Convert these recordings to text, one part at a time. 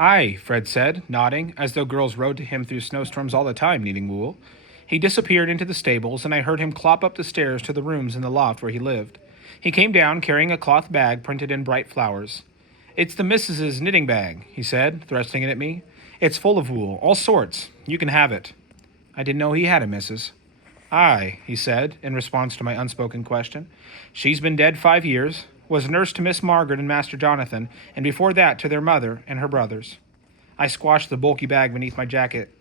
Aye, Fred said, nodding, as though girls rode to him through snowstorms all the time needing wool. He disappeared into the stables, and I heard him clop up the stairs to the rooms in the loft where he lived. He came down carrying a cloth bag printed in bright flowers. It's the Mrs.'s knitting bag, he said, thrusting it at me. It's full of wool, all sorts. You can have it. I didn't know he had a missus. Aye, he said, in response to my unspoken question. She's been dead 5 years, was nurse to Miss Margaret and Master Jonathan, and before that to their mother and her brothers. I squashed the bulky bag beneath my jacket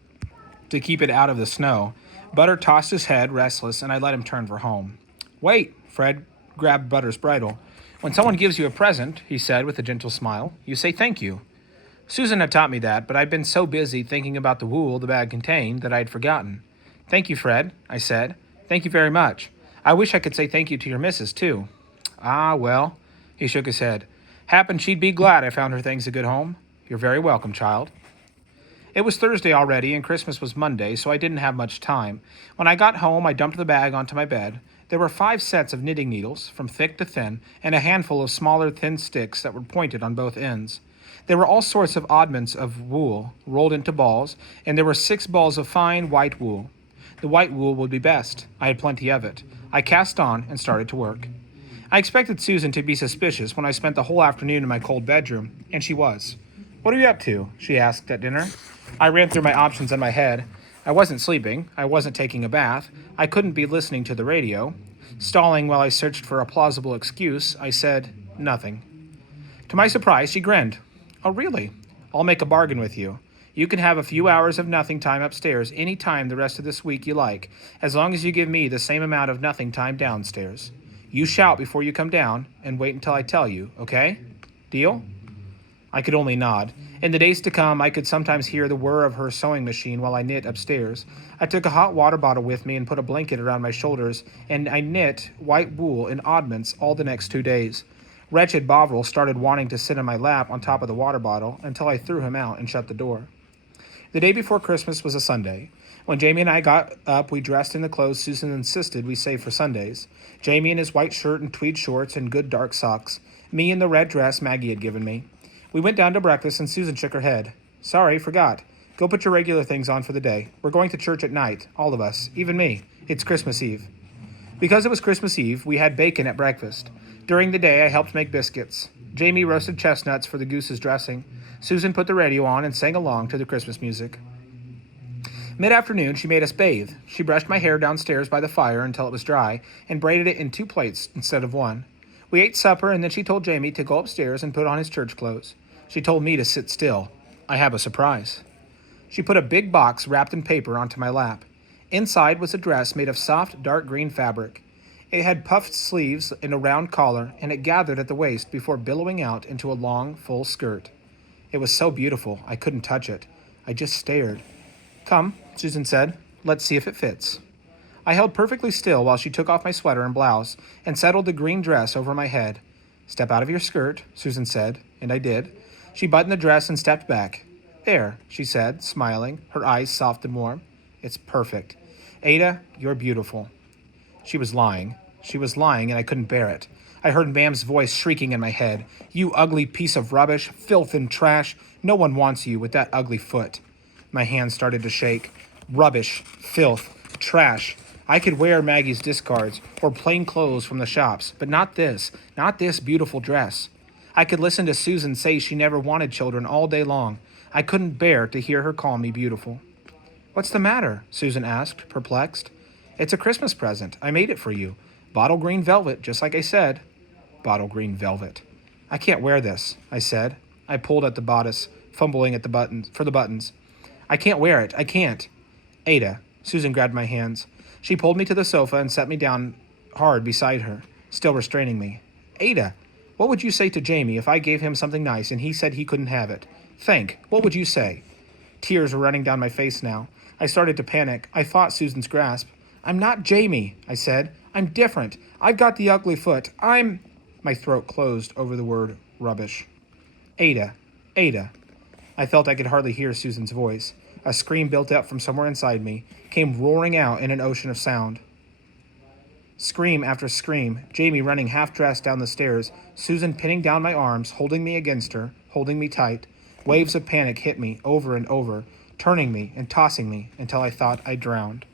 to keep it out of the snow. Butter tossed his head, restless, and I let him turn for home. Wait, Fred grabbed Butter's bridle. When someone gives you a present, he said with a gentle smile, you say thank you. Susan had taught me that, but I'd been so busy thinking about the wool the bag contained that I'd forgotten. Thank you, Fred, I said. Thank you very much. I wish I could say thank you to your missus, too. Ah, well, he shook his head. Happened she'd be glad I found her things a good home. You're very welcome, child. It was Thursday already, and Christmas was Monday, so I didn't have much time. When I got home, I dumped the bag onto my bed. There were 5 sets of knitting needles, from thick to thin, and a handful of smaller, thin sticks that were pointed on both ends. There were all sorts of oddments of wool, rolled into balls, and there were 6 balls of fine, white wool. The white wool would be best. I had plenty of it. I cast on and started to work. I expected Susan to be suspicious when I spent the whole afternoon in my cold bedroom, and she was. What are you up to? She asked at dinner. I ran through my options in my head. I wasn't sleeping. I wasn't taking a bath. I couldn't be listening to the radio. Stalling while I searched for a plausible excuse, I said, nothing. To my surprise, she grinned. Oh, really? I'll make a bargain with you. You can have a few hours of nothing time upstairs any time the rest of this week you like, as long as you give me the same amount of nothing time downstairs. You shout before you come down, and wait until I tell you, okay? Deal? I could only nod. In the days to come, I could sometimes hear the whir of her sewing machine while I knit upstairs. I took a hot water bottle with me and put a blanket around my shoulders, and I knit white wool in oddments all the next 2 days. Wretched Bovril started wanting to sit in my lap on top of the water bottle until I threw him out and shut the door. The day before Christmas was a Sunday. When Jamie and I got up, we dressed in the clothes Susan insisted we save for Sundays. Jamie in his white shirt and tweed shorts and good dark socks. Me in the red dress Maggie had given me. We went down to breakfast and Susan shook her head. Sorry, forgot. Go put your regular things on for the day. We're going to church at night, all of us, even me. It's Christmas Eve. Because it was Christmas Eve, we had bacon at breakfast. During the day, I helped make biscuits. Jamie roasted chestnuts for the goose's dressing. Susan put the radio on and sang along to the Christmas music. Mid-afternoon, she made us bathe. She brushed my hair downstairs by the fire until it was dry and braided it in 2 plaits instead of 1. We ate supper, and then she told Jamie to go upstairs and put on his church clothes. She told me to sit still. I have a surprise. She put a big box wrapped in paper onto my lap. Inside was a dress made of soft, dark green fabric. It had puffed sleeves and a round collar, and it gathered at the waist before billowing out into a long, full skirt. It was so beautiful, I couldn't touch it. I just stared. Come, Susan said. Let's see if it fits. I held perfectly still while she took off my sweater and blouse and settled the green dress over my head. Step out of your skirt, Susan said, and I did. She buttoned the dress and stepped back. There, she said, smiling, her eyes soft and warm. It's perfect. Ada, you're beautiful. She was lying. She was lying, and I couldn't bear it. I heard Mam's voice shrieking in my head. You ugly piece of rubbish, filth and trash. No one wants you with that ugly foot. My hands started to shake. Rubbish, filth, trash. I could wear Maggie's discards or plain clothes from the shops, but not this beautiful dress. I could listen to Susan say she never wanted children all day long. I couldn't bear to hear her call me beautiful. What's the matter? Susan asked, perplexed. It's a Christmas present. I made it for you. Bottle green velvet, just like I said. Bottle green velvet. I can't wear this, I said. I pulled at the bodice, fumbling at the buttons. I can't wear it. I can't. Ada. Susan grabbed my hands. She pulled me to the sofa and set me down hard beside her, still restraining me. Ada, what would you say to Jamie if I gave him something nice and he said he couldn't have it? Think. What would you say? Tears were running down my face now. I started to panic. I fought Susan's grasp. I'm not Jamie, I said. I'm different. I've got the ugly foot. My throat closed over the word rubbish. Ada. I felt I could hardly hear Susan's voice. A scream built up from somewhere inside me, came roaring out in an ocean of sound. Scream after scream, Jamie running half-dressed down the stairs, Susan pinning down my arms, holding me against her, holding me tight. Waves of panic hit me over and over, turning me and tossing me until I thought I drowned.